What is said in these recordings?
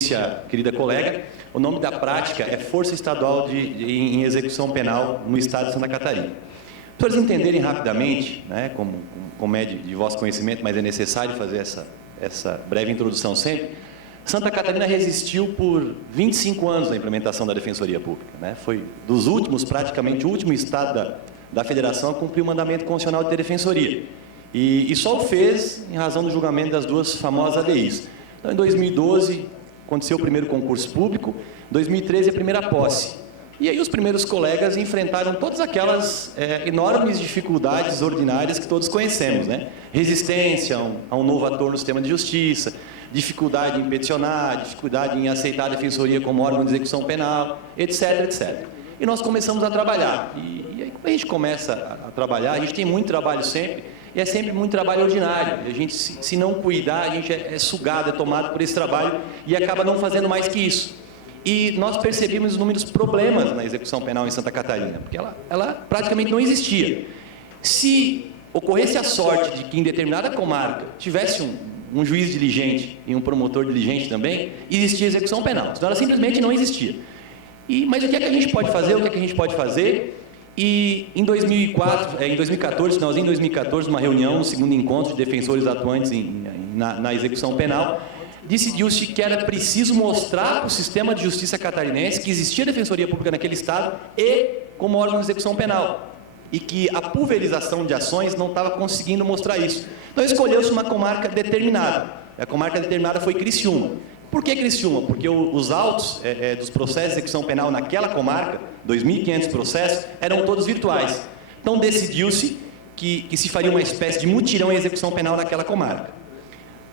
a querida colega, o nome da prática é Força Estadual em Execução Penal no Estado de Santa Catarina. Para vocês entenderem rapidamente, né, como é de vosso conhecimento, mas é necessário fazer essa breve introdução sempre, Santa Catarina resistiu por 25 anos na implementação da Defensoria Pública, né? Foi dos últimos, praticamente o último estado da Federação a cumprir o mandamento constitucional de ter Defensoria. E só o fez em razão do julgamento das duas famosas ADIs. Então, em 2012, aconteceu o primeiro concurso público, em 2013, a primeira posse. E aí os primeiros colegas enfrentaram todas aquelas enormes dificuldades ordinárias que todos conhecemos, né? Resistência a um novo ator no sistema de justiça, dificuldade em peticionar, dificuldade em aceitar a defensoria como órgão de execução penal, etc, etc. E nós começamos a trabalhar. E aí, quando a gente começa a trabalhar, a gente tem muito trabalho sempre, e é sempre muito trabalho ordinário. A gente, se não cuidar, a gente é sugado, é tomado por esse trabalho e acaba não fazendo mais que isso. E nós percebemos inúmeros problemas na execução penal em Santa Catarina, porque ela praticamente não existia. Se ocorresse a sorte de que em determinada comarca tivesse um juiz diligente e um promotor diligente também, existia execução penal. Senão ela simplesmente não existia. Mas o que é que a gente pode fazer? O que é que a gente pode fazer? E em 2014, finalzinho de 2014, numa reunião, no segundo encontro de defensores atuantes na execução penal, decidiu-se que era preciso mostrar para o sistema de justiça catarinense que existia defensoria pública naquele estado e como órgão de execução penal, e que a pulverização de ações não estava conseguindo mostrar isso. Então escolheu-se uma comarca determinada. A comarca determinada foi Criciúma. Por que Criciúma? Porque os autos dos processos de execução penal naquela comarca, 2.500 processos, eram todos virtuais. Então decidiu-se que se faria uma espécie de mutirão em execução penal naquela comarca.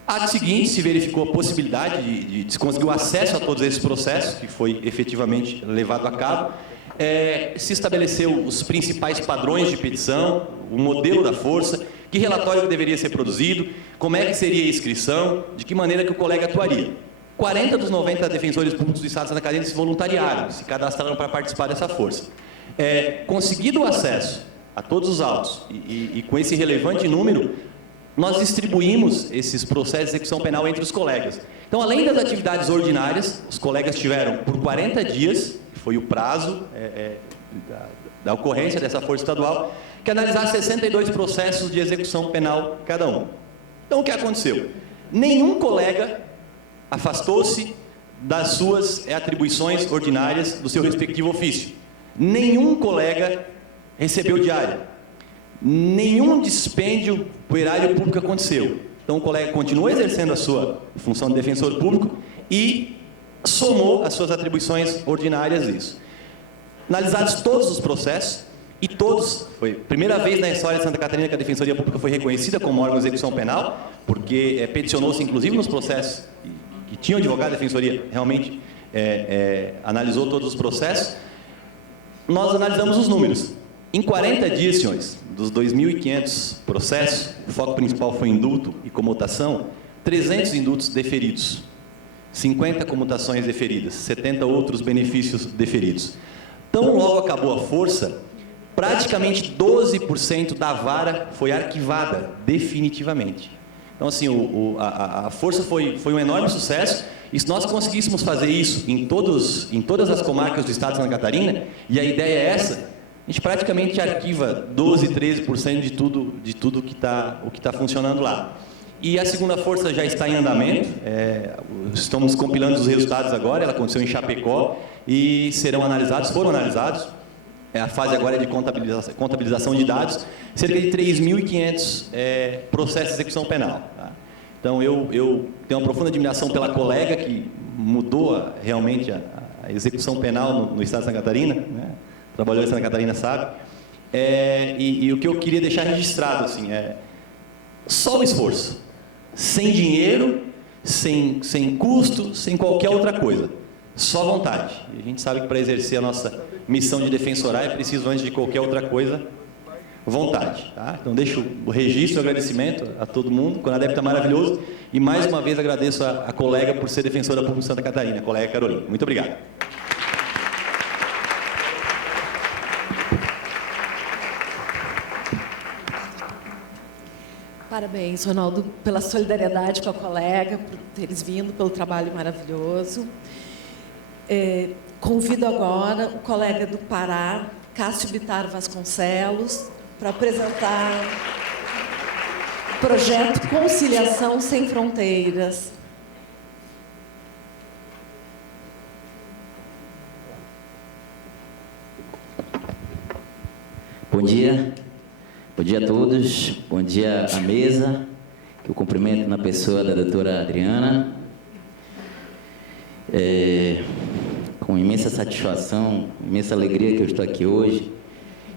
Ato seguinte, se verificou a possibilidade de se conseguir o acesso a todos esses processos, que foi efetivamente levado a cabo. Se estabeleceu os principais padrões de petição, o modelo da força, que relatório que deveria ser produzido, como é que seria a inscrição, de que maneira que o colega atuaria. 40 dos 90 defensores públicos do Estado de Santa Catarina se voluntariaram, se cadastraram para participar dessa força. Conseguido o acesso a todos os autos e com esse relevante número, nós distribuímos esses processos de execução penal entre os colegas. Então, além das atividades ordinárias, os colegas tiveram por 40 dias, que foi o prazo da ocorrência dessa força estadual, que analisar 62 processos de execução penal cada um. Então, o que aconteceu? Nenhum colega afastou-se das suas atribuições ordinárias do seu respectivo ofício. Nenhum colega recebeu diária. Nenhum dispêndio por erário público aconteceu. Então, o colega continua exercendo a sua função de defensor público e somou as suas atribuições ordinárias isso. Analisados todos os processos, e todos, foi a primeira vez na história de Santa Catarina que a Defensoria Pública foi reconhecida como órgão de execução penal, porque peticionou-se, inclusive, nos processos que tinham advogado da Defensoria, realmente analisou todos os processos. Nós analisamos os números. Em 40 dias, senhores, dos 2.500 processos, o foco principal foi indulto e comutação, 300 indultos deferidos, 50 comutações deferidas, 70 outros benefícios deferidos. Tão logo acabou a força, praticamente 12% da vara foi arquivada definitivamente. Então, assim, a força foi um enorme sucesso, e se nós conseguíssemos fazer isso em todas as comarcas do Estado de Santa Catarina, e a ideia é essa, a gente praticamente arquiva 12, 13% de tudo que está funcionando lá. E a segunda força já está em andamento, estamos compilando os resultados agora, ela aconteceu em Chapecó, e foram analisados, a fase agora é de contabilização de dados, cerca de 3.500 processos de execução penal. Tá? Então, eu tenho uma profunda admiração pela colega que mudou realmente a execução penal no Estado de Santa Catarina, né? Trabalhou em Santa Catarina, sabe? E o que eu queria deixar registrado, assim, só o esforço, sem dinheiro, sem custo, sem qualquer outra coisa, só vontade. E a gente sabe que para exercer a nossa missão de defensorar é preciso, antes de qualquer outra coisa, vontade. Tá? Então, deixo o registro, o agradecimento a todo mundo, quando a débito é maravilhoso, e mais uma vez agradeço a colega por ser defensora pública de Santa Catarina, a colega Carolina. Muito obrigado. Parabéns, Ronaldo, pela solidariedade com a colega, por teres vindo, pelo trabalho maravilhoso. Convido agora o colega do Pará, Cássio Bittar Vasconcelos, para apresentar o projeto Conciliação Sem Fronteiras. Bom dia a todos, bom dia à mesa, que eu cumprimento na pessoa da doutora Adriana. Com imensa satisfação, imensa alegria que eu estou aqui hoje,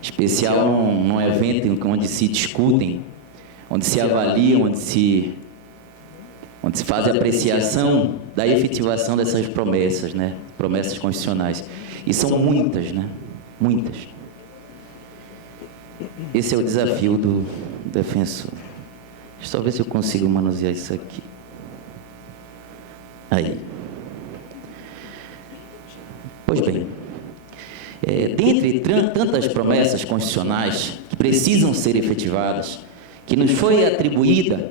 especial num evento onde se discutem, onde se avaliam, onde se faz a apreciação da efetivação dessas promessas, né? Promessas constitucionais. E são muitas, né? Muitas. Esse é o desafio do defensor. Deixa eu só ver se eu consigo manusear isso aqui. Aí. Pois bem, dentre tantas promessas constitucionais que precisam ser efetivadas, que nos foi atribuída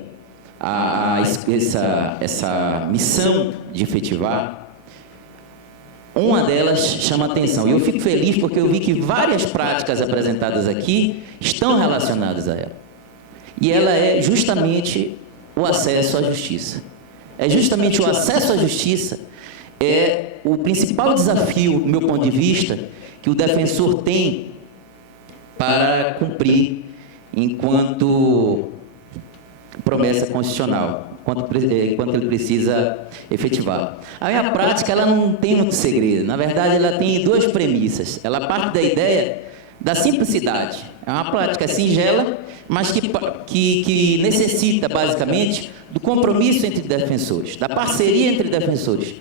essa missão de efetivar, uma delas chama atenção. E eu fico feliz porque eu vi que várias práticas apresentadas aqui estão relacionadas a ela. E ela é justamente o acesso à justiça. É justamente o acesso à justiça é o principal desafio, do meu ponto de vista, que o defensor tem para cumprir enquanto promessa constitucional, enquanto ele precisa efetivar. A minha prática, ela não tem muito segredo. Na verdade, ela tem duas premissas. Ela parte da ideia da simplicidade. É uma prática singela, mas que necessita, basicamente, do compromisso entre defensores, da parceria entre defensores,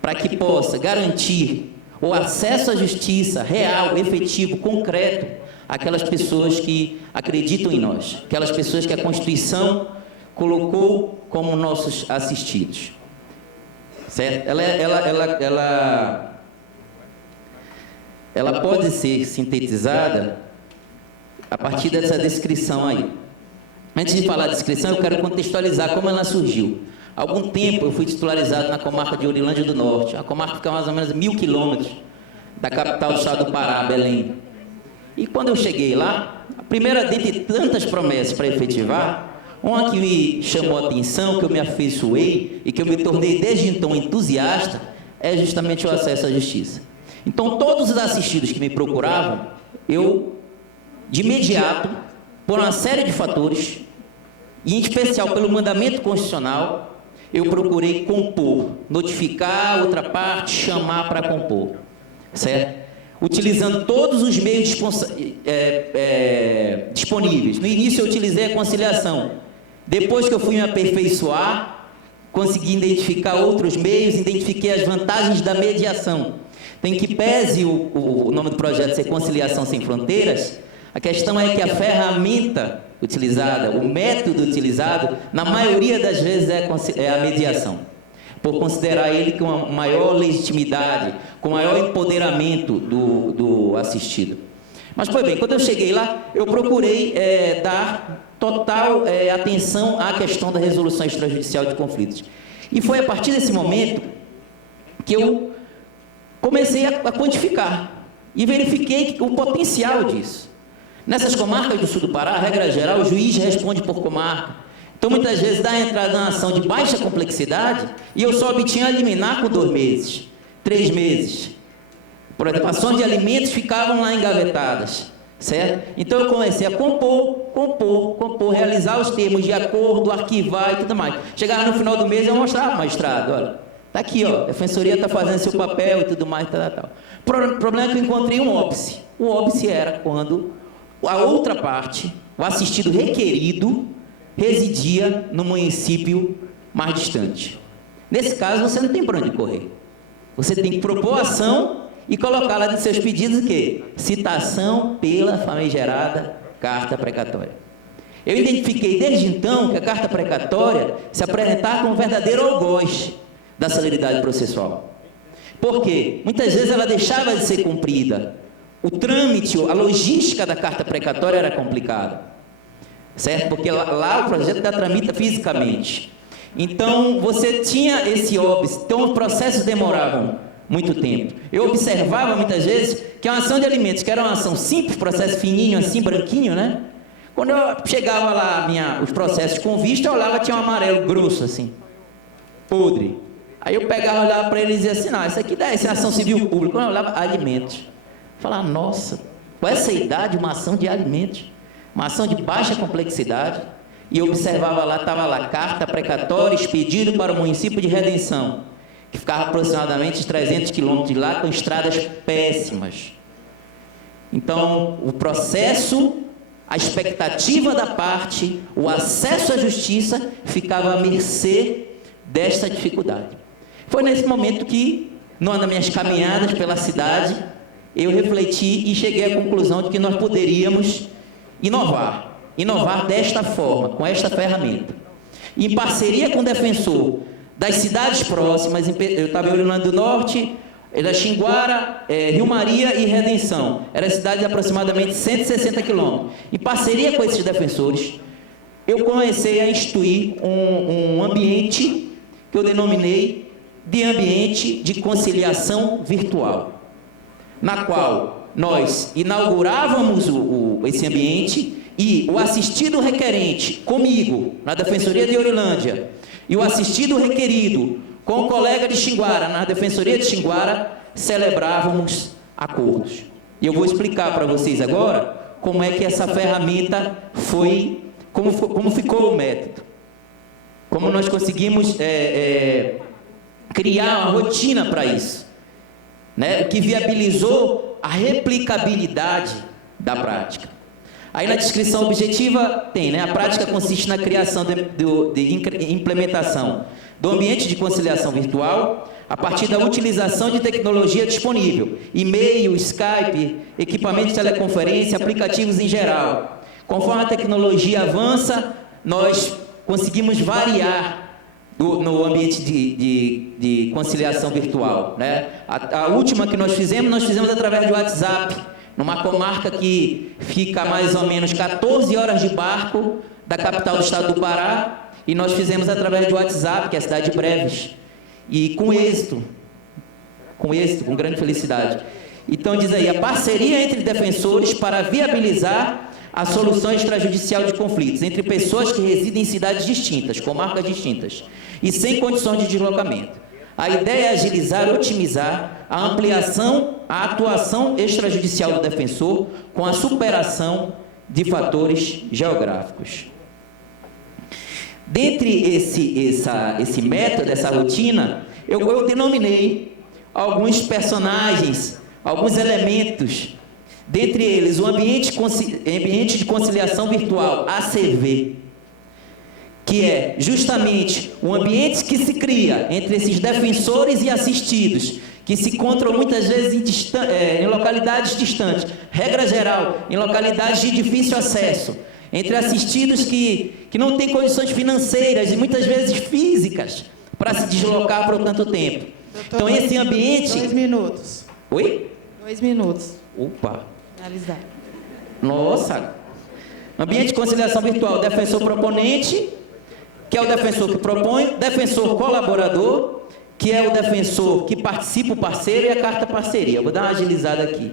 para que possa garantir o acesso à justiça real, efetivo, concreto, àquelas pessoas que acreditam em nós, aquelas pessoas que a Constituição colocou como nossos assistidos. Certo? Ela pode ser sintetizada a partir dessa descrição aí. Antes de falar da descrição, eu quero contextualizar como ela surgiu. Há algum tempo eu fui titularizado na comarca de Ourilândia do Norte. A comarca fica mais ou menos a 1.000 quilômetros da capital do estado do Pará, Belém. E quando eu cheguei lá, a primeira dentre tantas promessas para efetivar, uma que me chamou a atenção, que eu me afeiçoei e que eu me tornei desde então entusiasta, é justamente o acesso à justiça. Então, todos os assistidos que me procuravam, eu, de imediato, por uma série de fatores, e em especial pelo mandamento constitucional, eu procurei compor, notificar a outra parte, chamar para compor, certo? Utilizando todos os meios disponíveis. No início eu utilizei a conciliação. Depois que eu fui me aperfeiçoar, consegui identificar outros meios, identifiquei as vantagens da mediação. Tem que pese o nome do projeto ser Conciliação Sem Fronteiras, a questão é que a ferramenta utilizada, o método utilizado, na maioria das vezes é a mediação, por considerar ele com maior legitimidade, com maior empoderamento do assistido. Mas, pois bem, quando eu cheguei lá, eu procurei dar total atenção à questão da resolução extrajudicial de conflitos. E foi a partir desse momento que eu comecei a quantificar e verifiquei o potencial disso. Nessas comarcas do sul do Pará, a regra geral, o juiz responde por comarca. Então, muitas vezes, dá entrada na ação de baixa complexidade e eu só obtinha a liminar com 2 meses, 3 meses. Por exemplo, ações de alimentos ficavam lá engavetadas, certo? Então, eu comecei a compor, realizar os termos de acordo, arquivar e tudo mais. Chegava no final do mês, eu mostrava, magistrado, olha, está aqui, ó, a defensoria está fazendo seu papel e tudo mais, tal. O problema é que eu encontrei um óbice. O óbice era quando a outra parte, o assistido requerido, residia no município mais distante. Nesse caso, você não tem para onde correr. Você tem que propor ação e colocar lá nos seus pedidos o quê? Citação pela famigerada carta precatória. Eu identifiquei desde então que a carta precatória se apresentava como um verdadeiro algoz da celeridade processual. Por quê? Muitas vezes ela deixava de ser cumprida. O trâmite, a logística da carta precatória era complicada. certo? Porque lá o projeto ainda tramita fisicamente. Então, você tinha esse óbice, então os processos demoravam muito tempo. Eu observava muitas vezes que a ação de alimentos, que era uma ação simples, processo fininho assim, branquinho, né? Quando eu chegava lá, os processos com vista, eu olhava, tinha um amarelo grosso assim, podre. Aí eu pegava, olhava para ele e dizia assim, não, isso aqui deve ser ação civil pública. Quando eu olhava, alimentos. Falava, nossa, com essa idade, uma ação de alimentos, uma ação de baixa complexidade. E eu observava lá, estava lá, carta precatória expedido para o município de Redenção, que ficava aproximadamente 300 quilômetros de lá, com estradas péssimas. Então, o processo, a expectativa da parte, o acesso à justiça, ficava à mercê desta dificuldade. Foi nesse momento que, nas minhas caminhadas pela cidade, eu refleti e cheguei à conclusão de que nós poderíamos inovar desta forma, com esta ferramenta. Em parceria com o defensor das cidades próximas, eu estava em Rio Grande do Norte, era Xinguara, Rio Maria e Redenção. Era cidade de aproximadamente 160 quilômetros. Em parceria com esses defensores, eu comecei a instituir um ambiente que eu denominei de ambiente de conciliação virtual, na qual nós inaugurávamos esse ambiente e o assistido requerente comigo, na Defensoria de Ourilândia, e o assistido requerido com o colega de Xinguara, na Defensoria de Xinguara, celebrávamos acordos. E eu vou explicar para vocês agora como é que essa ferramenta como ficou o método. Como nós conseguimos criar uma rotina para isso, né? O que viabilizou a replicabilidade da prática. Aí na descrição objetiva tem, né? A prática consiste na criação de implementação do ambiente de conciliação virtual a partir da utilização de tecnologia disponível, e-mail, Skype, equipamento de teleconferência, aplicativos em geral. Conforme a tecnologia avança, nós conseguimos variar no ambiente de conciliação virtual, né? A última que nós fizemos através do WhatsApp, numa comarca que fica a mais ou menos 14 horas de barco da capital do estado do Pará, e nós fizemos através do WhatsApp, que é a cidade de Breves, e com êxito, com grande felicidade. Então diz aí, a parceria entre defensores para viabilizar a solução extrajudicial de conflitos entre pessoas que residem em cidades distintas, comarcas distintas, e sem condições de deslocamento. A ideia é agilizar e otimizar a ampliação, a atuação extrajudicial do defensor com a superação de fatores geográficos. Dentre esse método, essa rotina, eu denominei alguns personagens, alguns elementos, dentre eles o ambiente de conciliação virtual, ACV, que é justamente um ambiente que se cria entre esses defensores e assistidos, que se encontram muitas vezes em localidades distantes, regra geral, em localidades de difícil acesso, entre assistidos que não têm condições financeiras e muitas vezes físicas para se deslocar por tanto tempo. Doutor, então esse ambiente... 2 minutos. Oi? 2 minutos. Opa! Finalizar. Nossa! Ambiente de conciliação virtual, defensor proponente, que é o defensor que propõe, defensor colaborador, que é o defensor que participa, o parceiro, e a carta parceria. Vou dar uma agilizada aqui.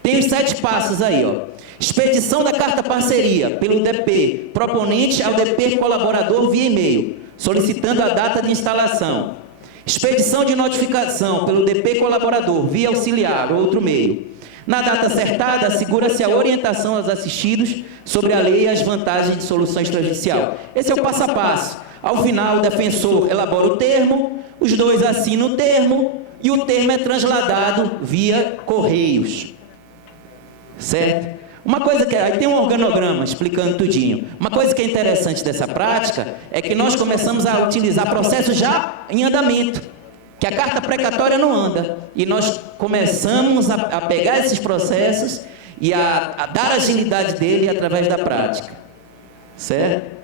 Tem os 7 passos aí, ó. Expedição da carta parceria pelo DP proponente ao DP colaborador via e-mail, solicitando a data de instalação. Expedição de notificação pelo DP colaborador via auxiliar ou outro meio. Na data acertada, assegura-se a orientação aos assistidos sobre a lei e as vantagens de solução extrajudicial. Esse é o passo a passo. Ao final, o defensor elabora o termo, os dois assinam o termo e o termo é transladado via correios. Certo? Uma coisa que... Aí tem um organograma explicando tudinho. Uma coisa que é interessante dessa prática é que nós começamos a utilizar processos já em andamento, que a carta precatória não anda. E nós começamos a pegar esses processos e a dar agilidade dele através da prática. Certo?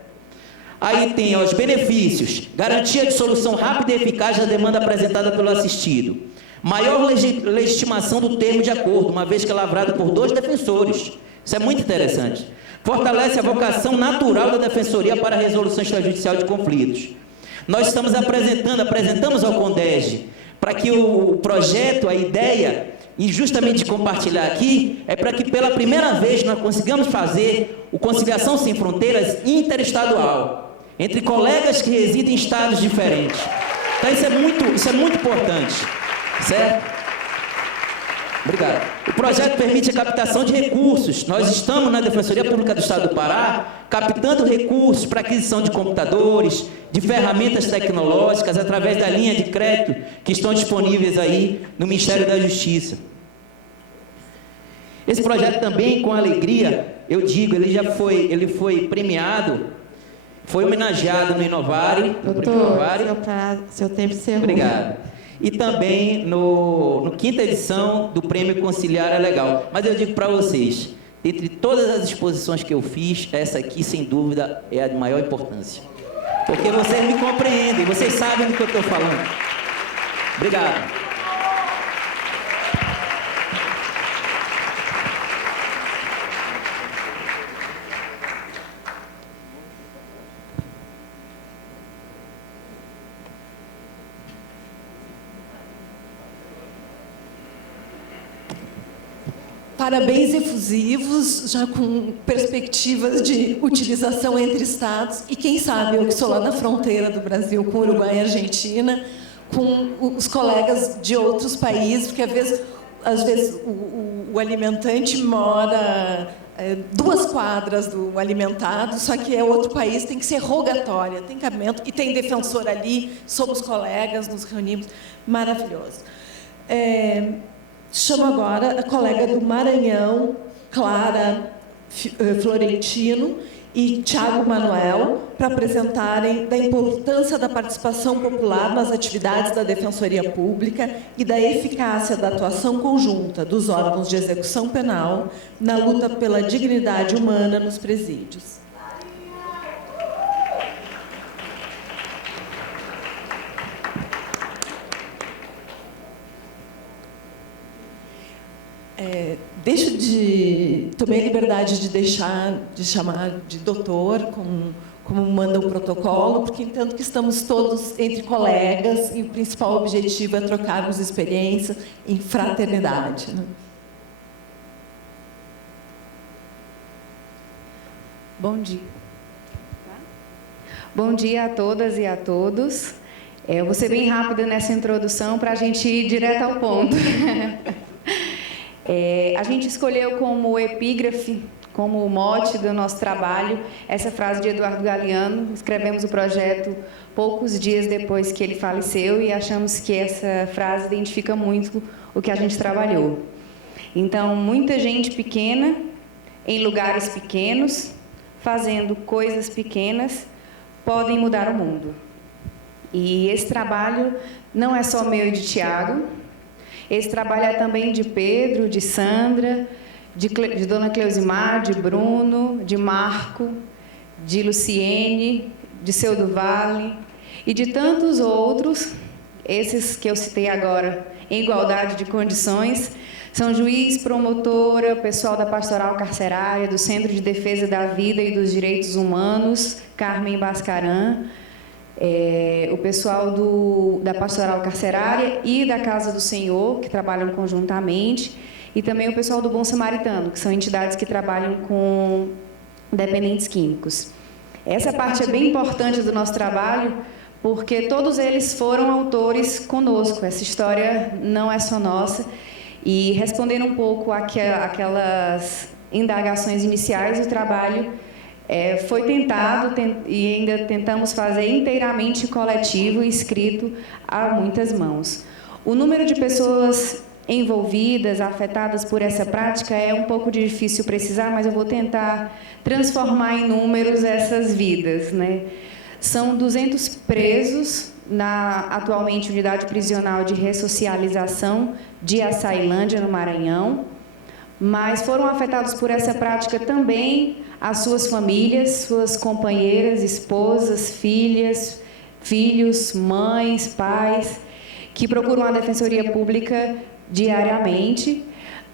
Aí tem os benefícios: garantia de solução rápida e eficaz da demanda apresentada pelo assistido. Maior legitimação do termo de acordo, uma vez que é lavrado por 2 defensores. Isso é muito interessante. Fortalece a vocação natural da Defensoria para a resolução extrajudicial de conflitos. Nós apresentamos ao CONDEG para que o projeto, a ideia, e justamente compartilhar aqui, é para que pela primeira vez nós consigamos fazer o Conciliação Sem Fronteiras interestadual, entre colegas que residem em estados diferentes. Então isso é muito importante, certo? Obrigado. O projeto permite a captação de recursos. Nós estamos na Defensoria Pública do Estado do Pará, captando recursos para aquisição de computadores, de ferramentas tecnológicas, através da linha de crédito que estão disponíveis aí no Ministério da Justiça. Esse projeto também, com alegria, eu digo, ele foi premiado, foi homenageado no Inovare. Doutor, seu tempo encerrou. Obrigado. E também no quinta edição do Prêmio Conciliar é Legal. Mas eu digo para vocês, entre todas as exposições que eu fiz, essa aqui, sem dúvida, é a de maior importância. Porque vocês me compreendem, vocês sabem do que eu estou falando. Obrigado. Parabéns efusivos, já com perspectivas de utilização entre estados, e quem sabe eu que sou lá na fronteira do Brasil com Uruguai e Argentina, com os colegas de outros países, porque às vezes o alimentante mora 2 quadras do alimentado, só que é outro país, tem que ser rogatória, tem cabimento, e tem defensor ali, somos colegas, nos reunimos, maravilhoso. Chamo agora a colega do Maranhão, Clara Florentino e Tiago Manuel, para apresentarem da importância da participação popular nas atividades da Defensoria Pública e da eficácia da atuação conjunta dos órgãos de execução penal na luta pela dignidade humana nos presídios. Tomei a liberdade de chamar de doutor, como manda o protocolo, porque entendo que estamos todos entre colegas e o principal objetivo é trocarmos experiência em fraternidade, né? Bom dia. Bom dia a todas e a todos. Eu vou ser bem rápida nessa introdução para a gente ir direto ao ponto. A gente escolheu como epígrafe, como mote do nosso trabalho, essa frase de Eduardo Galeano. Escrevemos o projeto poucos dias depois que ele faleceu e achamos que essa frase identifica muito o que a gente trabalhou. Então, muita gente pequena, em lugares pequenos, fazendo coisas pequenas, podem mudar o mundo. E esse trabalho não é só meu e de Tiago. Esse trabalho é também de Pedro, de Sandra, de Dona Cleusimar, de Bruno, de Marco, de Luciene, de Seu do Vale e de tantos outros, esses que eu citei agora, em igualdade de condições, são juiz, promotora, pessoal da Pastoral Carcerária, do Centro de Defesa da Vida e dos Direitos Humanos, Carmen Bascaran, o pessoal da Pastoral Carcerária e da Casa do Senhor, que trabalham conjuntamente, e também o pessoal do Bom Samaritano, que são entidades que trabalham com dependentes químicos. Essa parte é bem importante do nosso trabalho, porque todos eles foram autores conosco. Essa história não é só nossa. E respondendo um pouco àquelas indagações iniciais, o trabalho foi tentado e ainda tentamos fazer inteiramente coletivo e escrito a muitas mãos. O número de pessoas envolvidas, afetadas por essa prática, é um pouco difícil precisar, mas eu vou tentar transformar em números essas vidas, né? São 200 presos na atualmente unidade prisional de ressocialização de Açailândia, no Maranhão, mas foram afetados por essa prática também as suas famílias, suas companheiras, esposas, filhas, filhos, mães, pais, que procuram a Defensoria Pública diariamente.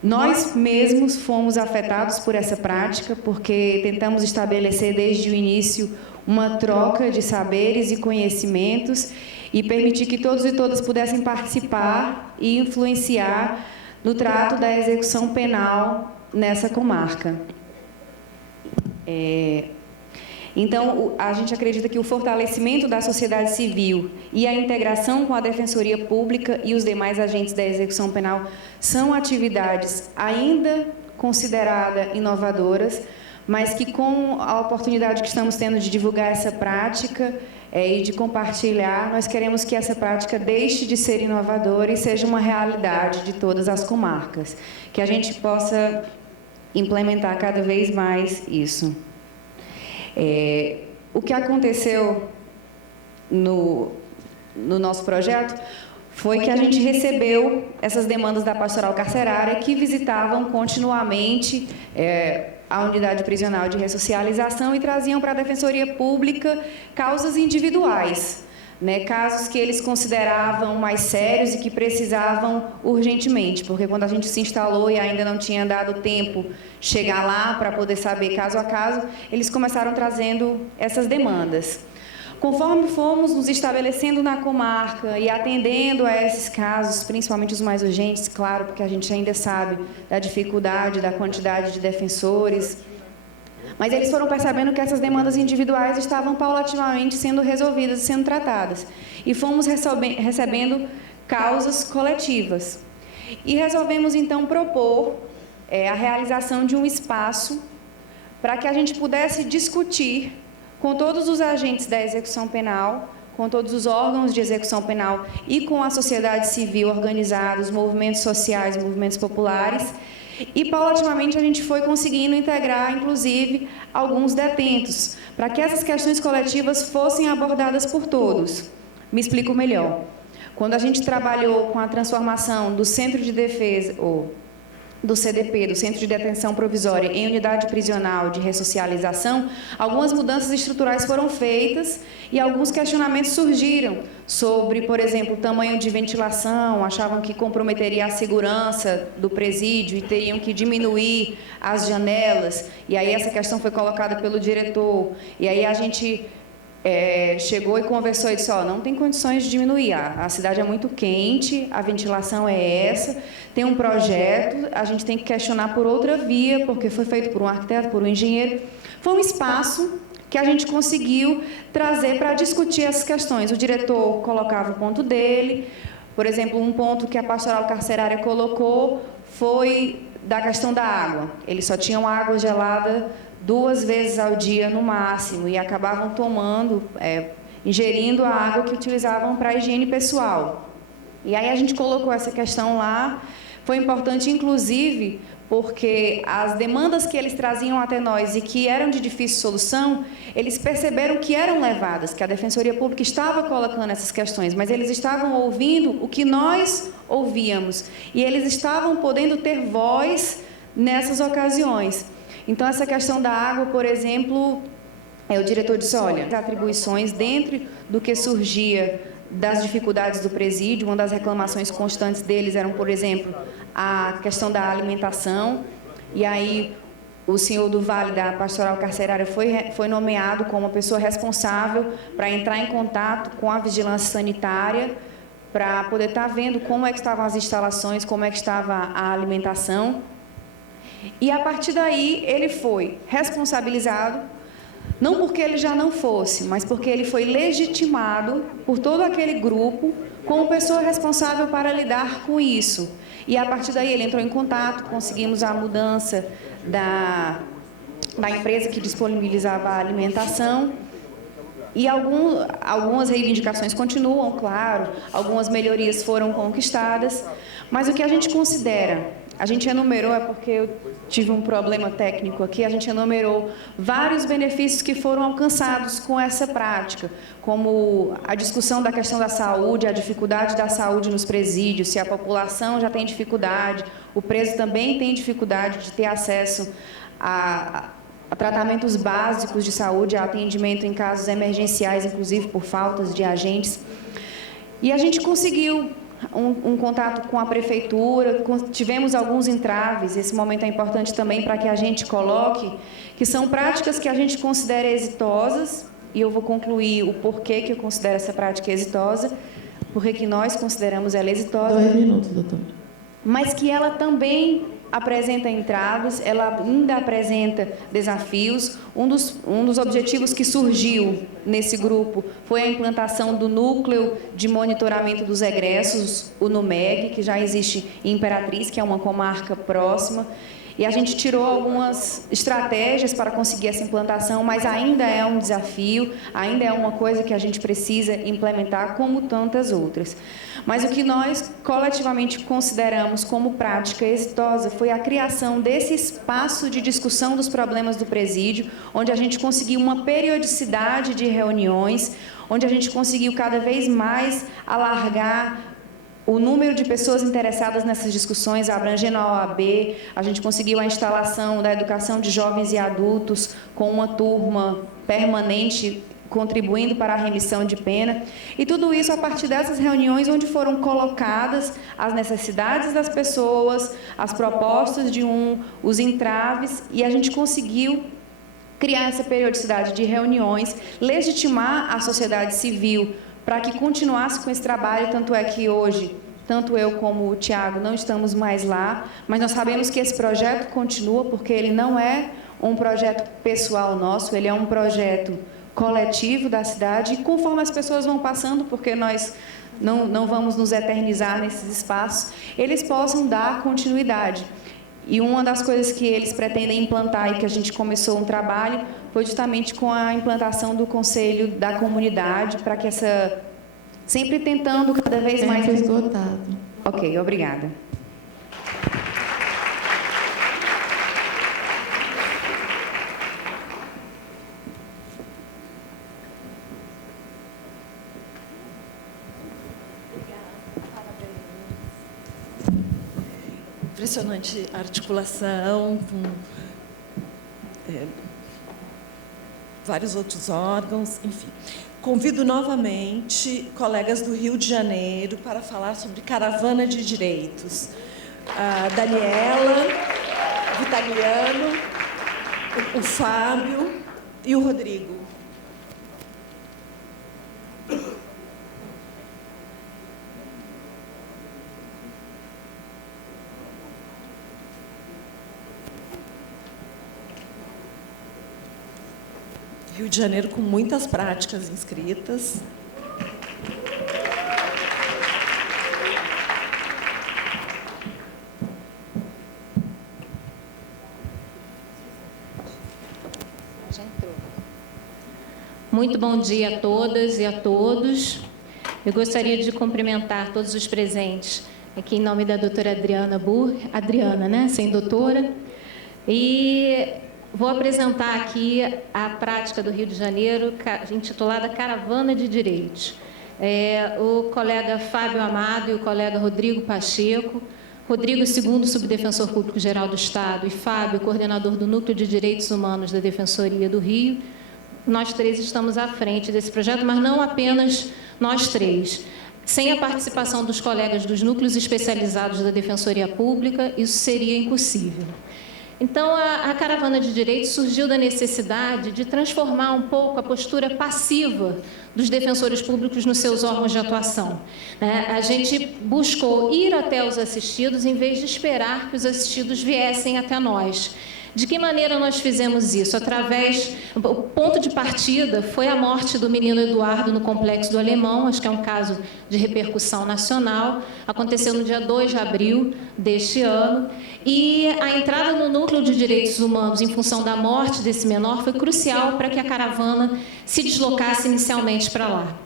Nós mesmos fomos afetados por essa prática, porque tentamos estabelecer desde o início uma troca de saberes e conhecimentos e permitir que todos e todas pudessem participar e influenciar no trato da execução penal nessa comarca. Então, a gente acredita que o fortalecimento da sociedade civil e a integração com a Defensoria Pública e os demais agentes da execução penal são atividades ainda consideradas inovadoras, mas que, com a oportunidade que estamos tendo de divulgar essa prática e de compartilhar, nós queremos que essa prática deixe de ser inovadora e seja uma realidade de todas as comarcas, que a gente possa implementar cada vez mais isso. O que aconteceu no nosso projeto foi que a gente recebeu essas demandas da pastoral carcerária que visitavam continuamente a unidade prisional de ressocialização e traziam para a Defensoria Pública causas individuais, né, casos que eles consideravam mais sérios e que precisavam urgentemente, porque quando a gente se instalou e ainda não tinha dado tempo chegar lá para poder saber caso a caso, eles começaram trazendo essas demandas. Conforme fomos nos estabelecendo na comarca e atendendo a esses casos, principalmente os mais urgentes, claro, porque a gente ainda sabe da dificuldade, da quantidade de defensores, mas eles foram percebendo que essas demandas individuais estavam paulatinamente sendo resolvidas e sendo tratadas. E fomos recebendo causas coletivas. E resolvemos, então, propor a realização de um espaço para que a gente pudesse discutir com todos os agentes da execução penal, com todos os órgãos de execução penal e com a sociedade civil organizada, os movimentos sociais, movimentos populares, e, paulatinamente, a gente foi conseguindo integrar, inclusive, alguns detentos, para que essas questões coletivas fossem abordadas por todos. Me explico melhor. Quando a gente trabalhou com a transformação do Centro de Defesa, ou do CDP, do Centro de Detenção Provisória, em unidade prisional de ressocialização, algumas mudanças estruturais foram feitas e alguns questionamentos surgiram sobre, por exemplo, o tamanho de ventilação, achavam que comprometeria a segurança do presídio e teriam que diminuir as janelas, e aí essa questão foi colocada pelo diretor, e aí a gente chegou e conversou e disse, não tem condições de diminuir, a cidade é muito quente, a ventilação é essa, tem um projeto, a gente tem que questionar por outra via, porque foi feito por um arquiteto, por um engenheiro. Foi um espaço que a gente conseguiu trazer para discutir essas questões. O diretor colocava o ponto dele, por exemplo, um ponto que a pastoral carcerária colocou foi da questão da água. Eles só tinham água gelada 2 vezes ao dia no máximo e acabavam tomando, ingerindo a água que utilizavam para a higiene pessoal. E aí a gente colocou essa questão lá. Foi importante, inclusive, porque as demandas que eles traziam até nós e que eram de difícil solução, eles perceberam que eram levadas, que a Defensoria Pública estava colocando essas questões, mas eles estavam ouvindo o que nós ouvíamos e eles estavam podendo ter voz nessas ocasiões. Então, essa questão da água, por exemplo, o diretor disse, olha, as atribuições dentro do que surgia das dificuldades do presídio, uma das reclamações constantes deles eram, por exemplo, a questão da alimentação, e aí o senhor do Vale da Pastoral Carcerária foi nomeado como uma pessoa responsável para entrar em contato com a vigilância sanitária, para poder estar vendo como é que estavam as instalações, como é que estava a alimentação. E, a partir daí, ele foi responsabilizado, não porque ele já não fosse, mas porque ele foi legitimado por todo aquele grupo como pessoa responsável para lidar com isso. E, a partir daí, ele entrou em contato, conseguimos a mudança da empresa que disponibilizava a alimentação. E algumas reivindicações continuam, claro, algumas melhorias foram conquistadas, mas o que a gente considera... A gente enumerou, porque eu tive um problema técnico aqui, a gente enumerou vários benefícios que foram alcançados com essa prática, como a discussão da questão da saúde, a dificuldade da saúde nos presídios, se a população já tem dificuldade, o preso também tem dificuldade de ter acesso a tratamentos básicos de saúde, a atendimento em casos emergenciais, inclusive por faltas de agentes. E a gente conseguiu um contato com a prefeitura, tivemos alguns entraves, esse momento é importante também para que a gente coloque, que são práticas que a gente considera exitosas, e eu vou concluir o porquê que eu considero essa prática exitosa, porque que nós consideramos ela exitosa. 2 minutos, doutora. Mas que ela também apresenta entraves, ela ainda apresenta desafios. Um dos objetivos que surgiu nesse grupo foi a implantação do Núcleo de Monitoramento dos Egressos, o NUMEG, que já existe em Imperatriz, que é uma comarca próxima. E a gente tirou algumas estratégias para conseguir essa implantação, mas ainda é um desafio, ainda é uma coisa que a gente precisa implementar, como tantas outras. Mas o que nós coletivamente consideramos como prática exitosa foi a criação desse espaço de discussão dos problemas do presídio, onde a gente conseguiu uma periodicidade de reuniões, onde a gente conseguiu cada vez mais alargar o número de pessoas interessadas nessas discussões, abrangendo a OAB, a gente conseguiu a instalação da educação de jovens e adultos com uma turma permanente contribuindo para a remissão de pena, e tudo isso a partir dessas reuniões onde foram colocadas as necessidades das pessoas, as propostas de os entraves, e a gente conseguiu criar essa periodicidade de reuniões, legitimar a sociedade civil para que continuasse com esse trabalho, tanto é que hoje, tanto eu como o Tiago não estamos mais lá, mas nós sabemos que esse projeto continua, porque ele não é um projeto pessoal nosso, ele é um projeto coletivo da cidade, e conforme as pessoas vão passando, porque nós não vamos nos eternizar nesses espaços, eles possam dar continuidade. E uma das coisas que eles pretendem implantar e que a gente começou um trabalho foi justamente com a implantação do Conselho da Comunidade, para que sempre tentando cada vez mais... Tempo esgotado. Ok, obrigada. Impressionante articulação com vários outros órgãos, enfim. Convido novamente colegas do Rio de Janeiro para falar sobre caravana de direitos. A Daniela, o Vitaliano, o Fábio e o Rodrigo. Rio de Janeiro com muitas práticas inscritas. Muito bom dia a todas e a todos. Eu gostaria de cumprimentar todos os presentes aqui em nome da doutora Adriana Burr, Adriana, né, sem doutora, e vou apresentar aqui a prática do Rio de Janeiro, intitulada Caravana de Direitos. O colega Fábio Amado e o colega Rodrigo Pacheco, Rodrigo, segundo subdefensor público-geral do Estado, e Fábio, coordenador do Núcleo de Direitos Humanos da Defensoria do Rio, nós três estamos à frente desse projeto, mas não apenas nós três. Sem a participação dos colegas dos núcleos especializados da Defensoria Pública, isso seria impossível. Então, a Caravana de Direitos surgiu da necessidade de transformar um pouco a postura passiva dos defensores públicos nos seus órgãos de atuação. A gente buscou ir até os assistidos em vez de esperar que os assistidos viessem até nós. De que maneira nós fizemos isso? O ponto de partida foi a morte do menino Eduardo no Complexo do Alemão, acho que é um caso de repercussão nacional, aconteceu no dia 2 de abril deste ano, e a entrada no Núcleo de Direitos Humanos em função da morte desse menor foi crucial para que a caravana se deslocasse inicialmente para lá.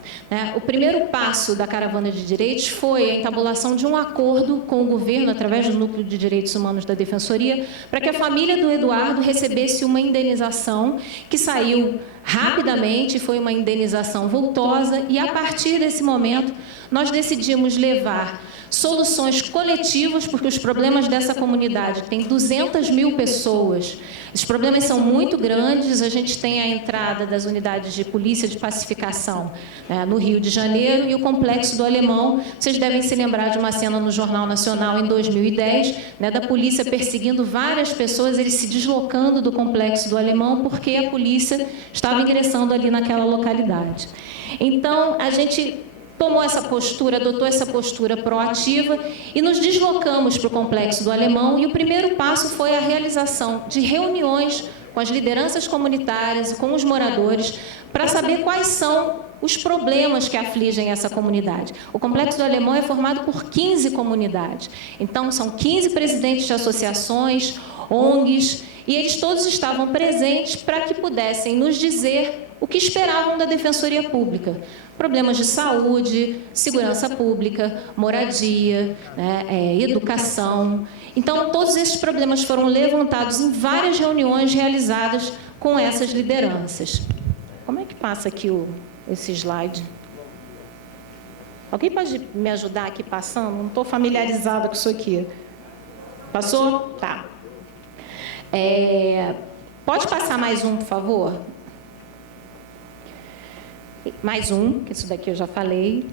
O primeiro passo da Caravana de Direitos foi a entabulação de um acordo com o governo, através do Núcleo de Direitos Humanos da Defensoria, para que a família do Eduardo recebesse uma indenização que saiu rapidamente, foi uma indenização vultosa, e a partir desse momento nós decidimos levar soluções coletivas, porque os problemas dessa comunidade tem 200 mil pessoas. Os problemas são muito grandes. A gente tem a entrada das unidades de polícia de pacificação, né, no Rio de Janeiro, e o Complexo do Alemão. Vocês devem se lembrar de uma cena no Jornal Nacional em 2010, né, da polícia perseguindo várias pessoas, eles se deslocando do Complexo do Alemão porque a polícia estava ingressando ali naquela localidade. Então, a gente tomou essa postura, adotou essa postura proativa e nos deslocamos para o Complexo do Alemão, e o primeiro passo foi a realização de reuniões com as lideranças comunitárias e com os moradores para saber quais são os problemas que afligem essa comunidade. O Complexo do Alemão é formado por 15 comunidades. Então, são 15 presidentes de associações, ONGs, e eles todos estavam presentes para que pudessem nos dizer o que esperavam da Defensoria Pública. Problemas de saúde, segurança pública, moradia, né, educação. Então, todos esses problemas foram levantados em várias reuniões realizadas com essas lideranças. Como é que passa aqui esse slide? Alguém pode me ajudar aqui passando? Não estou familiarizada com isso aqui. Passou? Tá. Pode passar mais um, por favor? Mais um, que isso daqui eu já falei.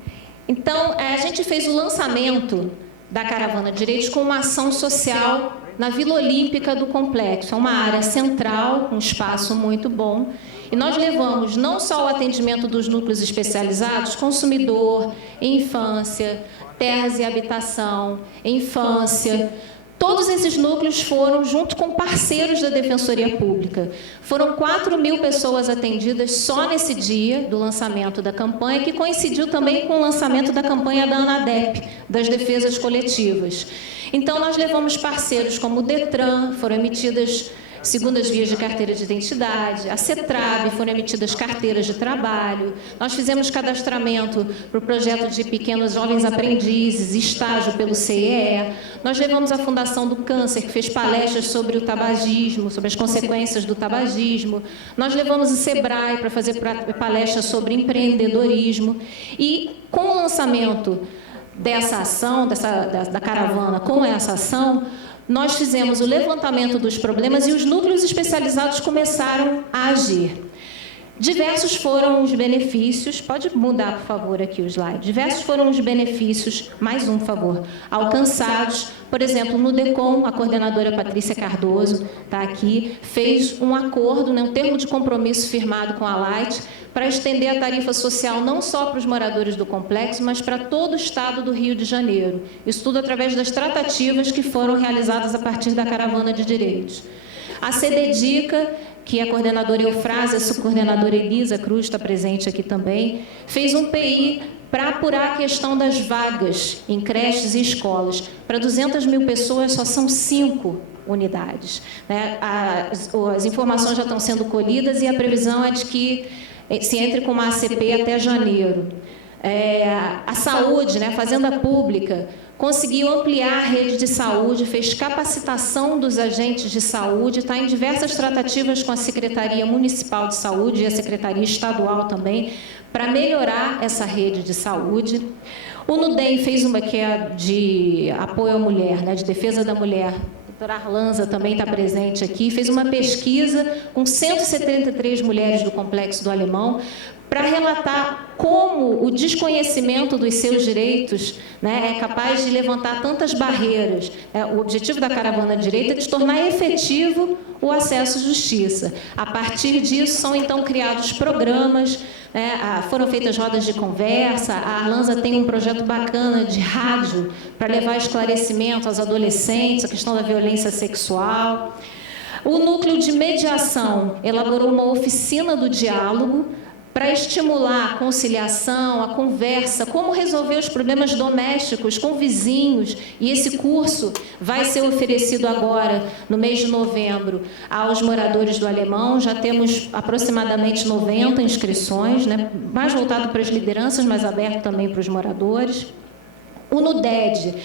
Então, a gente fez o lançamento da Caravana de Direitos com uma ação social na Vila Olímpica do Complexo. É uma área central, um espaço muito bom. E nós levamos não só o atendimento dos núcleos especializados, consumidor, infância, terras e habitação, infância. Todos esses núcleos foram junto com parceiros da Defensoria Pública. Foram 4.000 pessoas atendidas só nesse dia do lançamento da campanha, que coincidiu também com o lançamento da campanha da ANADEP, das defesas coletivas. Então, nós levamos parceiros como o DETRAN, foram emitidas segundas vias de carteira de identidade, a CETRAB, foram emitidas carteiras de trabalho, nós fizemos cadastramento para o projeto de pequenos jovens aprendizes, estágio pelo CIE, nós levamos a Fundação do Câncer, que fez palestras sobre o tabagismo, sobre as consequências do tabagismo, nós levamos o SEBRAE para fazer palestras sobre empreendedorismo, e com o lançamento dessa ação, da caravana com essa ação, nós fizemos o levantamento dos problemas e os núcleos especializados começaram a agir. Diversos foram os benefícios, pode mudar, por favor, aqui o slide. Diversos foram os benefícios, mais um, por favor, alcançados. Por exemplo, no DECOM, a coordenadora Patrícia Cardoso está aqui, fez um acordo, né, um termo de compromisso firmado com a Light para estender a tarifa social não só para os moradores do complexo, mas para todo o estado do Rio de Janeiro. Isso tudo através das tratativas que foram realizadas a partir da Caravana de Direitos. A CDDICA, que a coordenadora Eufrásia, a subcoordenadora Elisa Cruz está presente aqui também, fez um PI para apurar a questão das vagas em creches e escolas. Para 200.000 pessoas, só são 5 unidades. Né? As informações já estão sendo colhidas e a previsão é de que se entre com uma ACP até janeiro. A saúde, né, a Fazenda Pública, conseguiu ampliar a rede de saúde, fez capacitação dos agentes de saúde, está em diversas tratativas com a Secretaria Municipal de Saúde e a Secretaria Estadual também, para melhorar essa rede de saúde. O NUDEM fez uma que é de apoio à mulher, né, de defesa da mulher. A doutora Arlanza também está presente aqui, fez uma pesquisa com 173 mulheres do Complexo do Alemão, para relatar como o desconhecimento dos seus direitos, né, é capaz de levantar tantas barreiras. O objetivo da Caravana de Direito é de tornar efetivo o acesso à justiça. A partir disso, são então criados programas, né, foram feitas rodas de conversa, a Arlanza tem um projeto bacana de rádio para levar esclarecimento aos adolescentes, a questão da violência sexual. O Núcleo de Mediação elaborou uma oficina do diálogo, para estimular a conciliação, a conversa, como resolver os problemas domésticos com vizinhos. E esse curso vai ser oferecido agora, no mês de novembro, aos moradores do Alemão. Já temos aproximadamente 90 inscrições, né? Mais voltado para as lideranças, mas aberto também para os moradores. O NUDED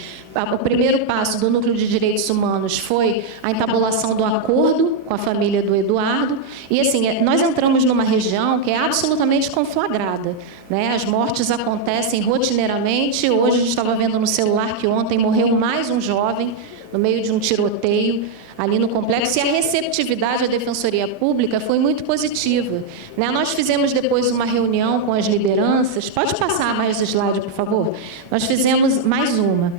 o primeiro passo do Núcleo de Direitos Humanos foi a entabulação do acordo com a família do Eduardo. E, assim, nós entramos numa região que é absolutamente conflagrada, né? As mortes acontecem rotineiramente. Hoje, a gente estava vendo no celular que ontem morreu mais um jovem no meio de um tiroteio ali no complexo, e a receptividade à Defensoria Pública foi muito positiva, né? Nós fizemos depois uma reunião com as lideranças. Pode passar mais o slide, por favor? Nós fizemos mais uma.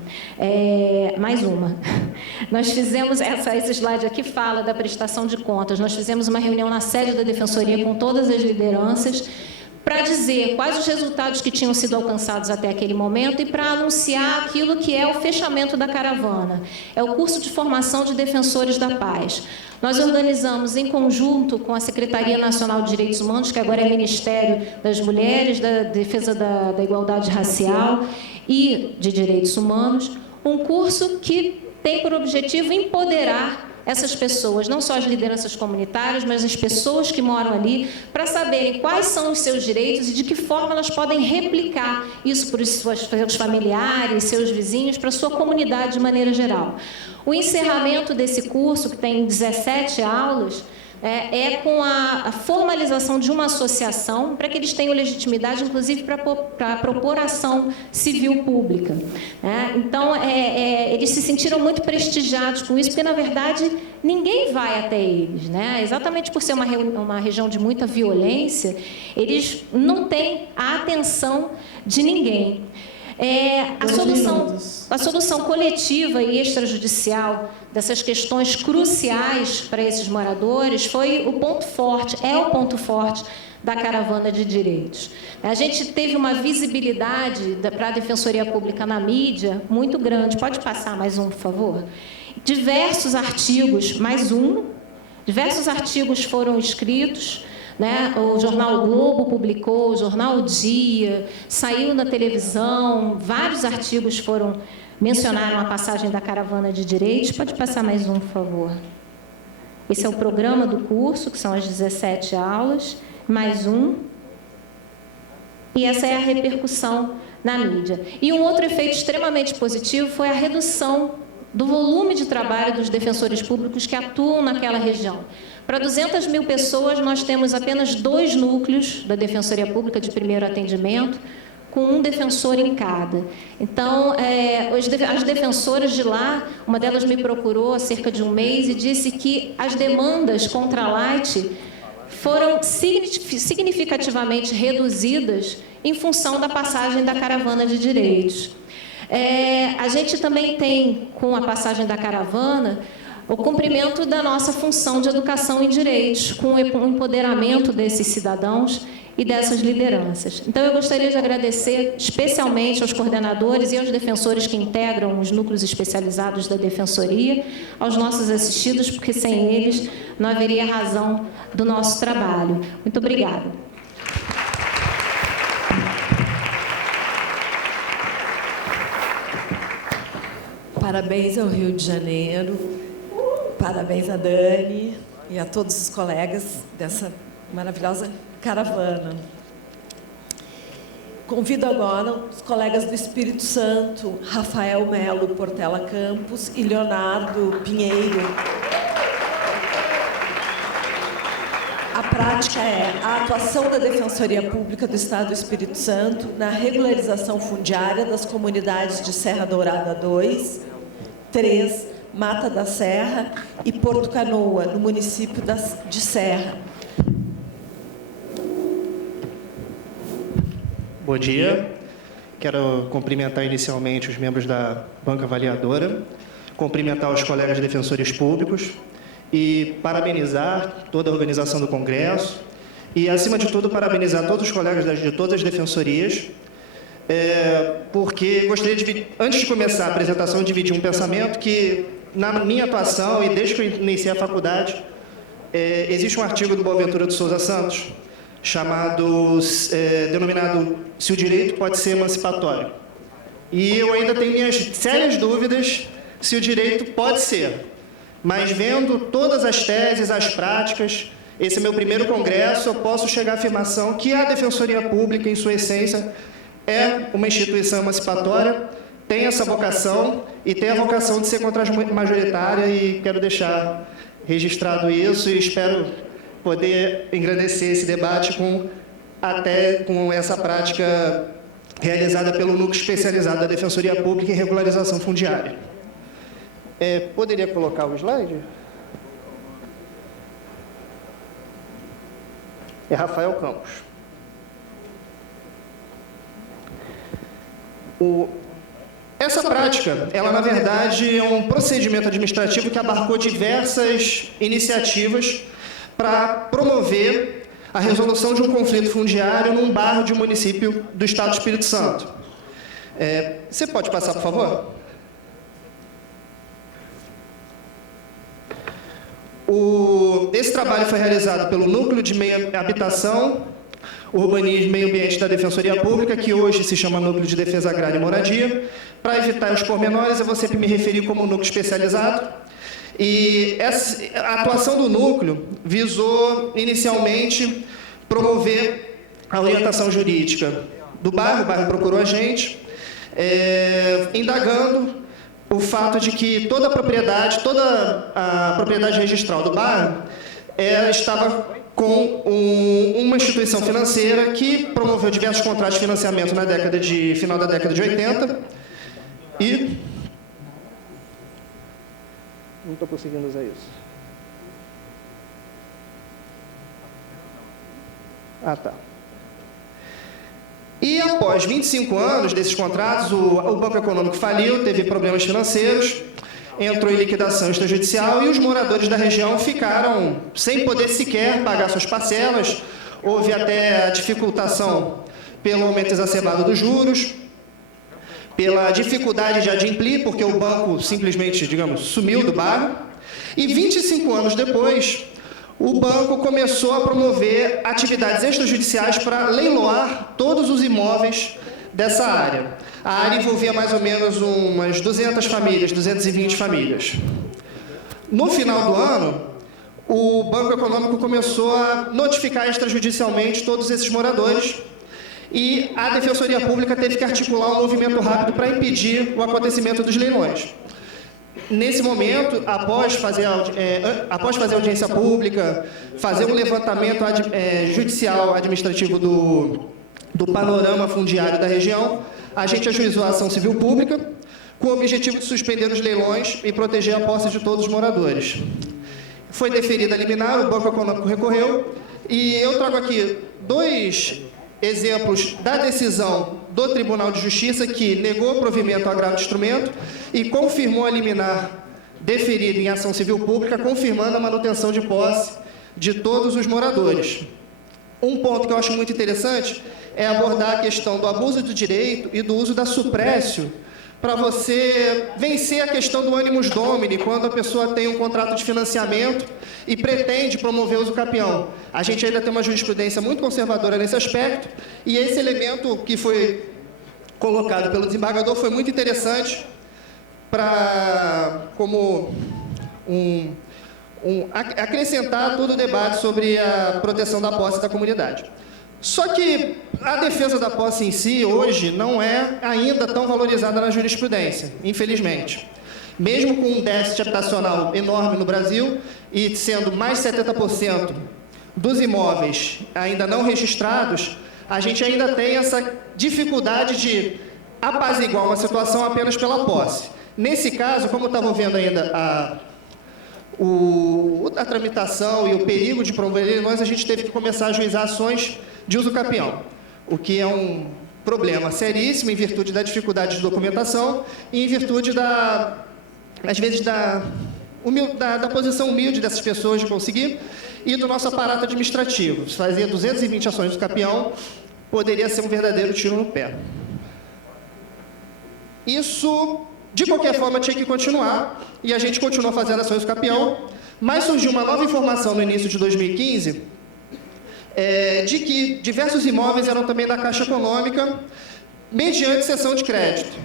Nós fizemos, esse slide aqui fala da prestação de contas. Nós fizemos uma reunião na sede da Defensoria com todas as lideranças, para dizer quais os resultados que tinham sido alcançados até aquele momento e para anunciar aquilo que é o fechamento da caravana. É o curso de formação de defensores da paz. Nós organizamos, em conjunto com a Secretaria Nacional de Direitos Humanos, que agora é Ministério das Mulheres, da Defesa da Igualdade Racial e de Direitos Humanos, um curso que tem por objetivo empoderar essas pessoas, não só as lideranças comunitárias, mas as pessoas que moram ali, para saberem quais são os seus direitos e de que forma elas podem replicar isso para os seus familiares, seus vizinhos, para a sua comunidade de maneira geral. O encerramento desse curso, que tem 17 aulas, é com a formalização de uma associação para que eles tenham legitimidade, inclusive, para propor ação civil pública. Então, eles se sentiram muito prestigiados com isso, porque, na verdade, ninguém vai até eles, né? Exatamente por ser uma região de muita violência, eles não têm a atenção de ninguém. A solução coletiva e extrajudicial dessas questões cruciais para esses moradores foi o ponto forte, é o ponto forte da caravana de direitos. A gente teve uma visibilidade para a Defensoria Pública na mídia muito grande. Pode passar mais um, por favor? Diversos artigos, diversos artigos foram escritos, né? O jornal o Globo publicou, o jornal O Dia, saiu na televisão, vários artigos mencionaram a passagem da caravana de direitos. Pode passar mais um, por favor? Esse é o programa do curso, que são as 17 aulas, mais um. E essa é a repercussão na mídia. E um outro efeito extremamente positivo foi a redução do volume de trabalho dos defensores públicos que atuam naquela região. Para 200 mil pessoas, nós temos apenas 2 núcleos da Defensoria Pública de primeiro atendimento, com um defensor em cada. Então, as defensoras de lá, uma delas me procurou há cerca de um mês e disse que as demandas contra a Light foram significativamente reduzidas em função da passagem da caravana de direitos. A gente também tem, com a passagem da caravana, o cumprimento da nossa função de educação em direitos, com o empoderamento desses cidadãos e dessas lideranças. Então, eu gostaria de agradecer especialmente aos coordenadores e aos defensores que integram os núcleos especializados da Defensoria, aos nossos assistidos, porque sem eles não haveria razão do nosso trabalho. Muito obrigada. Parabéns ao Rio de Janeiro, parabéns a Dani e a todos os colegas dessa maravilhosa caravana. Convido agora os colegas do Espírito Santo, Rafael Melo Portela Campos e Leonardo Pinheiro. A prática é a atuação da Defensoria Pública do Estado do Espírito Santo na regularização fundiária das comunidades de Serra Dourada 2, 3, Mata da Serra e Porto Canoa, no município de Serra. Bom dia. Quero cumprimentar inicialmente os membros da banca avaliadora, cumprimentar os colegas defensores públicos e parabenizar toda a organização do Congresso e, acima de tudo, parabenizar todos os colegas de todas as defensorias, porque gostaria de, antes de começar a apresentação, dividir um pensamento que, na minha atuação e desde que eu iniciei a faculdade, existe um artigo do Boaventura de Souza Santos, denominado Se o Direito Pode Ser Emancipatório. E eu ainda tenho minhas sérias dúvidas se o direito pode ser. Mas vendo todas as teses, as práticas, esse é meu primeiro congresso, eu posso chegar à afirmação que a Defensoria Pública, em sua essência, é uma instituição emancipatória tem essa vocação e tem a vocação de ser majoritária, e quero deixar registrado isso e espero poder engrandecer esse debate com essa prática realizada pelo Núcleo Especializado da Defensoria Pública em Regularização Fundiária. Poderia colocar o slide? É Rafael Campos. Essa prática, ela na verdade é um procedimento administrativo que abarcou diversas iniciativas para promover a resolução de um conflito fundiário num bairro de um município do Estado do Espírito Santo. Você pode passar, por favor? Esse trabalho foi realizado pelo Núcleo de Habitação, Urbanismo e Meio Ambiente da Defensoria Pública, que hoje se chama Núcleo de Defesa Agrária e Moradia. Para evitar os pormenores, eu vou sempre me referir como núcleo especializado. E a atuação do núcleo visou, inicialmente, promover a orientação jurídica do bairro. O bairro procurou a gente, indagando o fato de que toda a propriedade registral do bairro estava com uma instituição financeira que promoveu diversos contratos de financiamento na final da década de 80 e... Não estou conseguindo usar isso. Tá. E após 25 anos desses contratos, o Banco Econômico faliu, teve problemas financeiros, entrou em liquidação extrajudicial e os moradores da região ficaram sem poder sequer pagar suas parcelas. Houve até a dificultação pelo aumento exacerbado dos juros, pela dificuldade de adimplir, porque o banco simplesmente, digamos, sumiu do bairro. E 25 anos depois, o banco começou a promover atividades extrajudiciais para leiloar todos os imóveis dessa área. A área envolvia mais ou menos umas 200 famílias, 220 famílias. No final do ano, o Banco Econômico começou a notificar extrajudicialmente todos esses moradores e a Defensoria Pública teve que articular um movimento rápido para impedir o acontecimento dos leilões. Nesse momento, após fazer audiência pública, fazer um levantamento judicial administrativo do panorama fundiário da região, a gente ajuizou a ação civil pública com o objetivo de suspender os leilões e proteger a posse de todos os moradores. Foi deferida a liminar, o Banco Econômico recorreu, e eu trago aqui 2 exemplos da decisão do Tribunal de Justiça, que negou o provimento ao agravo de instrumento e confirmou a liminar deferida em ação civil pública, confirmando a manutenção de posse de todos os moradores. Um ponto que eu acho muito interessante é abordar a questão do abuso do direito e do uso da suprécio para você vencer a questão do animus domini, quando a pessoa tem um contrato de financiamento e pretende promover o uso capião. A gente ainda tem uma jurisprudência muito conservadora nesse aspecto, e esse elemento que foi colocado pelo desembargador foi muito interessante como acrescentar todo o debate sobre a proteção da posse da comunidade. Só que a defesa da posse em si, hoje, não é ainda tão valorizada na jurisprudência, infelizmente. Mesmo com um déficit habitacional enorme no Brasil e sendo mais de 70% dos imóveis ainda não registrados, a gente ainda tem essa dificuldade de apaziguar uma situação apenas pela posse. Nesse caso, como estavam vendo ainda a tramitação e o perigo de promover leilões, a gente teve que começar a ajuizar ações de uso capião, o que é um problema seríssimo em virtude da dificuldade de documentação e em virtude às vezes da posição humilde dessas pessoas de conseguir e do nosso aparato administrativo. Se fazia 220 ações de capião, poderia ser um verdadeiro tiro no pé. Isso, de qualquer forma, tinha que continuar, e a gente continuou fazendo ações de capião, mas surgiu uma nova informação no início de 2015, de que diversos imóveis eram também da Caixa Econômica, mediante cessão de crédito.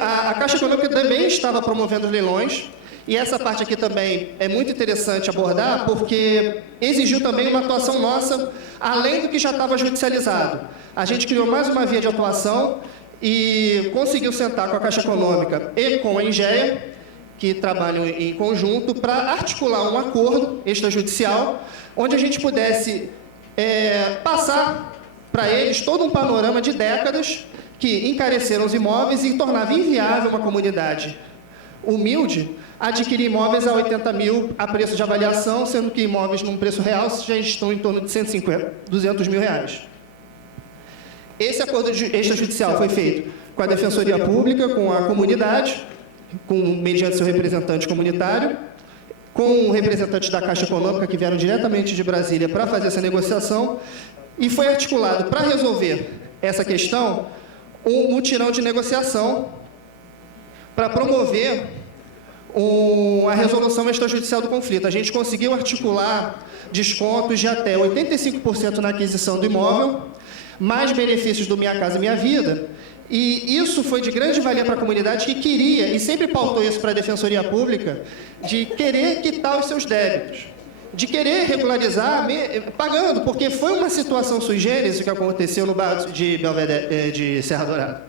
A Caixa Econômica também estava promovendo leilões, e essa parte aqui também é muito interessante abordar, porque exigiu também uma atuação nossa, além do que já estava judicializado. A gente criou mais uma via de atuação e conseguiu sentar com a Caixa Econômica e com a Engea, que trabalham em conjunto, para articular um acordo extrajudicial, onde a gente pudesse passar para eles todo um panorama de décadas que encareceram os imóveis e tornava inviável uma comunidade humilde adquirir imóveis a 80 mil a preço de avaliação, sendo que imóveis num preço real já estão em torno de 150, 200 mil reais. Esse acordo extrajudicial foi feito com a Defensoria Pública, com a comunidade, mediante seu representante comunitário, com representantes da Caixa Econômica que vieram diretamente de Brasília para fazer essa negociação, e foi articulado para resolver essa questão um mutirão de negociação para promover a resolução extrajudicial do conflito. A gente conseguiu articular descontos de até 85% na aquisição do imóvel, mais benefícios do Minha Casa Minha Vida, e isso foi de grande valia para a comunidade que queria, e sempre pautou isso para a Defensoria Pública, de querer quitar os seus débitos, de querer regularizar, pagando, porque foi uma situação sui generis que aconteceu no bairro de Serra Dourada.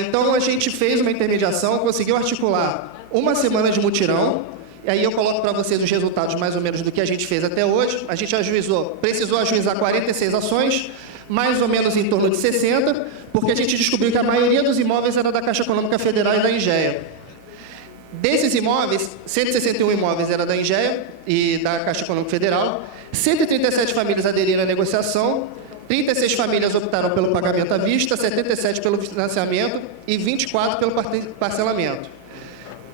Então, a gente fez uma intermediação, conseguiu articular uma semana de mutirão, e aí eu coloco para vocês os resultados mais ou menos do que a gente fez até hoje. A gente precisou ajuizar 46 ações, mais ou menos em torno de 60, porque a gente descobriu que a maioria dos imóveis era da Caixa Econômica Federal e da Engea. Desses imóveis, 161 imóveis era da Engea e da Caixa Econômica Federal, 137 famílias aderiram à negociação, 36 famílias optaram pelo pagamento à vista, 77 pelo financiamento e 24 pelo parcelamento.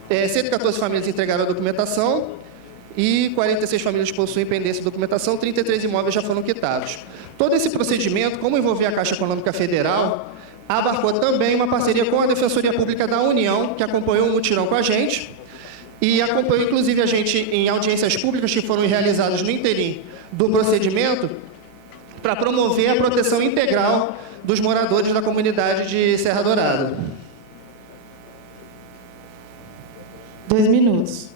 114 famílias entregaram a documentação e 46 famílias possuem pendência de documentação, 33 imóveis já foram quitados. Todo esse procedimento, como envolvia a Caixa Econômica Federal, abarcou também uma parceria com a Defensoria Pública da União, que acompanhou um mutirão com a gente, e acompanhou inclusive a gente em audiências públicas que foram realizadas no interim do procedimento, para promover a proteção integral dos moradores da comunidade de Serra Dourada. 2 minutos.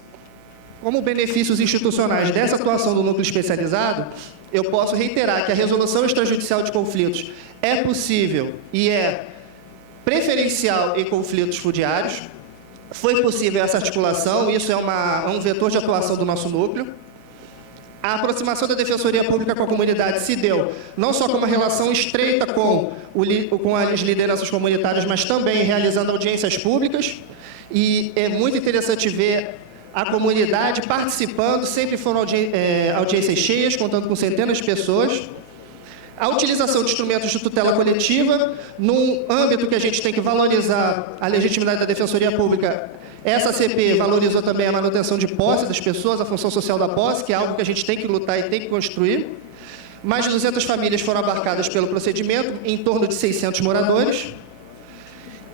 Como benefícios institucionais dessa atuação do núcleo especializado, eu posso reiterar que a resolução extrajudicial de conflitos é possível e é preferencial em conflitos fundiários. Foi possível essa articulação, isso é um vetor de atuação do nosso núcleo. A aproximação da Defensoria Pública com a comunidade se deu não só com uma relação estreita com as lideranças comunitárias, mas também realizando audiências públicas. E é muito interessante ver a comunidade participando, sempre foram audiências cheias, contando com centenas de pessoas. A utilização de instrumentos de tutela coletiva, num âmbito que a gente tem que valorizar a legitimidade da Defensoria Pública. Essa CP valorizou também a manutenção de posse das pessoas, a função social da posse, que é algo que a gente tem que lutar e tem que construir. Mais de 200 famílias foram abarcadas pelo procedimento, em torno de 600 moradores.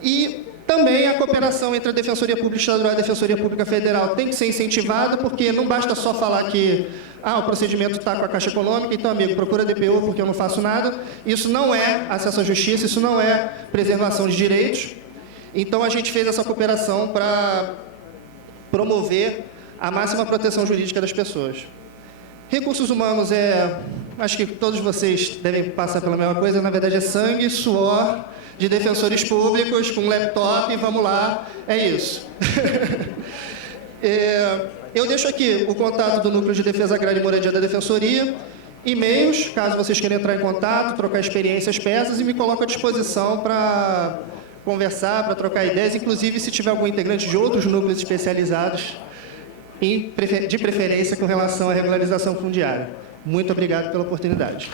E também a cooperação entre a Defensoria Pública Estadual e a Defensoria Pública Federal tem que ser incentivada, porque não basta só falar que o procedimento está com a Caixa Econômica, então, amigo, procura a DPO porque eu não faço nada. Isso não é acesso à justiça, isso não é preservação de direitos. Então, a gente fez essa cooperação para promover a máxima proteção jurídica das pessoas. Recursos humanos acho que todos vocês devem passar pela mesma coisa, na verdade é sangue, suor de defensores públicos, com laptop, vamos lá, é isso. Eu deixo aqui o contato do Núcleo de Defesa Agrária e Moradia da Defensoria, e-mails, caso vocês queiram entrar em contato, trocar experiências, peças, e me coloco à disposição para conversar, para trocar ideias, inclusive se tiver algum integrante de outros núcleos especializados, de preferência com relação à regularização fundiária. Muito obrigado pela oportunidade.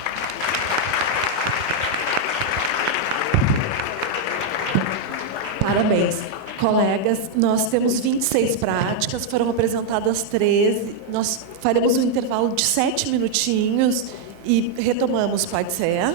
Parabéns. Colegas, nós temos 26 práticas, foram apresentadas 13. Nós faremos um intervalo de 7 minutinhos e retomamos, pode ser?